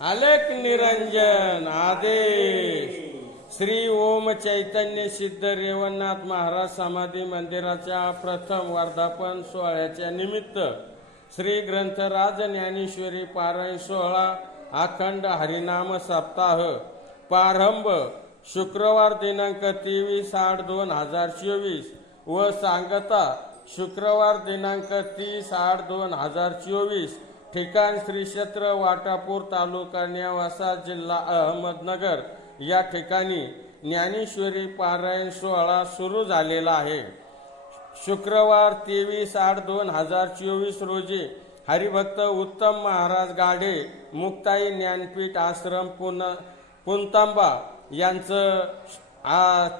अलक निरंजन आदेश। श्री ओम चैतन्य सिद्ध रेवणनाथ महाराज समाधी मंदिराच्या प्रथम वर्धापन सोहळ्याच्या निमित्त श्री ग्रंथराज ज्ञानेश्वरी पारायण सोहळा अखंड हरिनाम सप्ताह प्रारंभ शुक्रवार दिनांक 23/8/2024 व सांगता शुक्रवार दिनांक 30/8/2024। ठिकाण श्री क्षेत्र वाटापूर तालुका नेवासा जिल्हा अहमदनगर या ठिकाणी ज्ञानेश्वरी पारायण सोहळा सुरू झालेला आहे। शुक्रवार 23/8/2024 रोजी हरिभक्त उत्तम महाराज गाढे मुक्ताई ज्ञानपीठ आश्रम पुणतांबा यांचं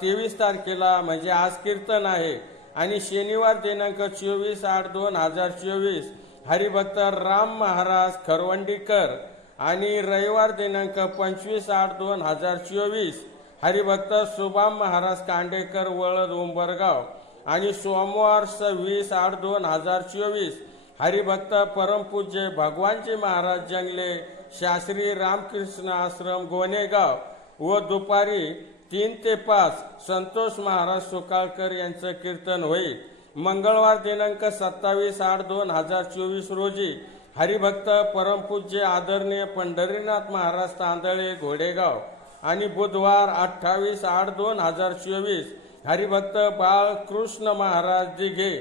23 तारखेला म्हणजे आज कीर्तन आहे आणि शनिवार दिनांक 24/8/2024 हरिभक्त राम महाराज खरवंडीकर आणि रविवार दिनांक 25/8/2024 हरिभक्त सुभाम महाराज कांडेकर वळद उंबरगाव आणि सोमवार 26/8/2024 हरिभक्त परमपूज्य भगवानजी महाराज जंगले शास्त्री रामकृष्ण आश्रम गोनेगाव व दुपारी 3 ते 5 संतोष महाराज सुकाळकर यांचं कीर्तन होईल। मंगळवार दिनांक 27/8/2024 रोजी हरिभक्त परमपूज्य आदरणीय पंढरीनाथ महाराज तांदळे घोडेगाव आणि बुधवार 28/8/2024 हरिभक्त बाळकृष्ण महाराज दिघे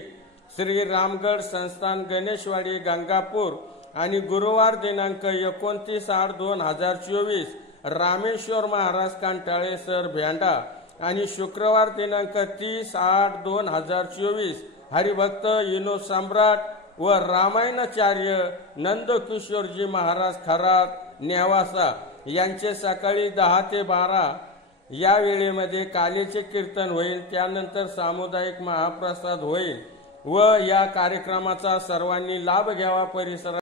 श्री रामगड संस्थान गणेशवाडी गंगापूर आणि गुरुवार दिनांक 29/8/2024 रामेश्वर महाराज कंटाळे सर भेंडा आणि शुक्रवार दिनांक 30/8/2024 हरिभक्त विनोद सम्राट व रामायणाचार्य नंदकिशोरजी महाराज खरात नेवासा यांचे सकाळी 10 ते 12 या वेळेमध्ये कालीचे कीर्तन होईल। त्यानंतर सामुदायिक महाप्रसाद होईल व या कार्यक्रमाचा सर्वांनी लाभ घ्यावा। परिसरात